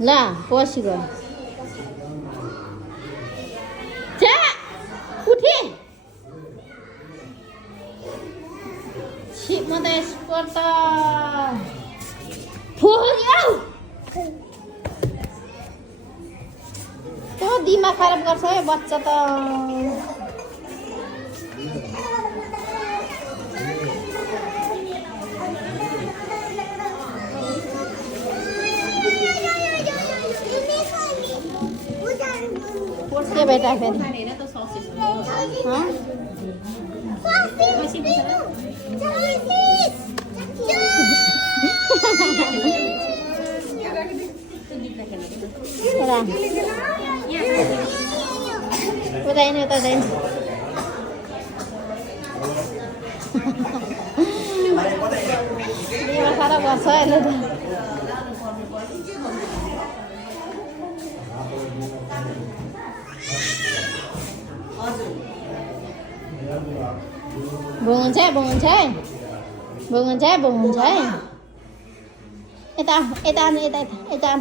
ला पसी गयो जा उठे छि म त यसपल्ट फोर्यो त्यो दिमाग खराब गर्छ है बच्चा त के बेटा फेरि उदाइन उता उदाइन दिमाग खराब गर्छ यसले त Bungun cai. Eta.